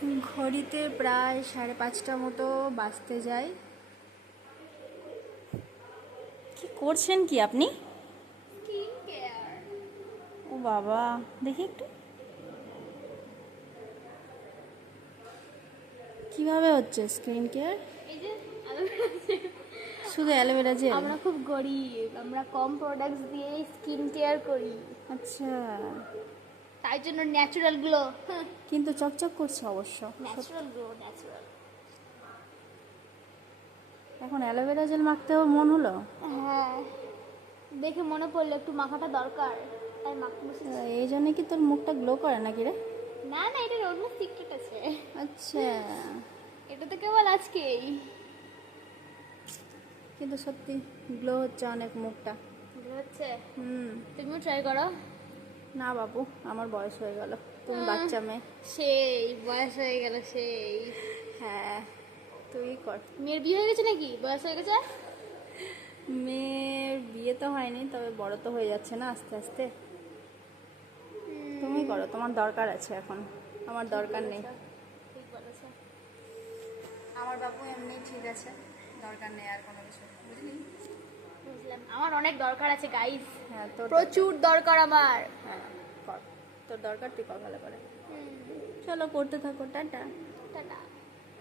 ঘড়িতে প্রায় 5:30 মতো বাজতে যায়। কি করছেন কি আপনি? Skin care. ও বাবা, দেখি একটু কিভাবে হচ্ছে স্কিন কেয়ার? এই যে অ্যালোভেরা জেল। শুধু অ্যালোভেরা জেল? আমরা খুব গরিব, আমরা কম প্রোডাক্টস দিয়ে স্কিন কেয়ার করি, আচ্ছা, তাই জন্য ন্যাচারাল গ্লো। কিন্তু চকচক করছে অবশ্য। Natural glow, natural. এখন অ্যালোভেরা জেল মাখতেও মন হলো? হ্যাঁ, দেখে মনে পড়লো একটু মাখাটা দরকার, তাই মাখতে বসেছি। এই জন্য কি তোর মুখটা গ্লো করে নাকি রে? না না, এটার অন্য সিক্রেট আছে। আচ্ছা, এটা তো কেবল আজকেই কিন্তু সত্যি গ্লো হচ্ছে অনেক মুখটা। গ্লো হচ্ছে। হুম। তুমিও ট্রাই করো। না বাবু, আমার বয়স হয়ে গেল, তুমি বাচ্চা মেয়ে। সেই বয়স হয়ে গেল, সেই। হ্যাঁ, তুই কর। মেয়ের বিয়ে হয়ে গেছে নাকি? বয়স হয়ে গেছে? মেয়ের বিয়ে তো হয়নি, তবে বড় তো হয়ে যাচ্ছে না আস্তে আস্তে। তুমি করো, তোমার দরকার আছে এখন, আমার দরকার নেই। ঠিক বলেছো। আমার বাবু এমনি ঠিক আছে, দরকার নেই আর কোনো কিছু, বুঝলি? বুঝলাম, আমার অনেক দরকার আছে গাইস। হ্যাঁ, তোর প্রচুর দরকার আমার। হ্যাঁ, কর, তোর দরকার তুই কর ভালো করে। চলো, করতে থাকো, টাটা। টাটা।